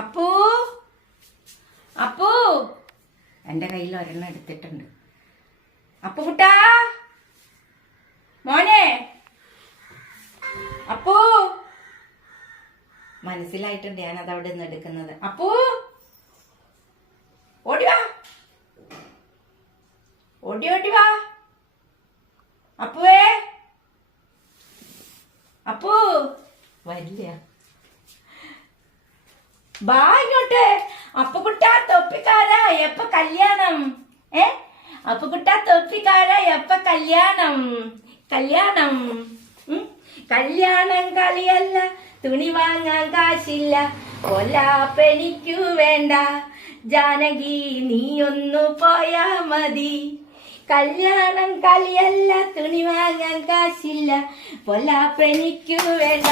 അപ്പൂ അപ്പൂ എൻ്റെ കയ്യിൽ ഒരെണ്ണം എടുത്തിട്ടുണ്ട്. അപ്പു കുട്ടാ മോനെ, അപ്പൂ മനസ്സിലായിട്ടുണ്ട് ഞാൻ അതവിടെ നിന്ന് എടുക്കുന്നത്. അപ്പൂ ഓടിവാ, ഓടി ഓടി വാ. അപ്പുവേ, അപ്പൂ വരില്ല, ബാ ഇങ്ങോട്ട്. അപ്പുകുട്ടാ തൊപ്പിക്കാരാ എപ്പ കല്യാണം? അപ്പുകുട്ടാ തൊപ്പിക്കാരാ എപ്പ കല്യാണം? കല്യാണം കല്യാണം കളിയല്ല, തുണി വാങ്ങാൻ കാശില്ല, കൊല്ലാപ്പെനിക്കു വേണ്ട, ജാനകി നീ ഒന്നു പോയാ മതി. കല്യാണം കളിയല്ല, തുണി വാങ്ങാൻ കാശില്ല, പൊല്ലാപ്പെനിക്കു വേണ്ട.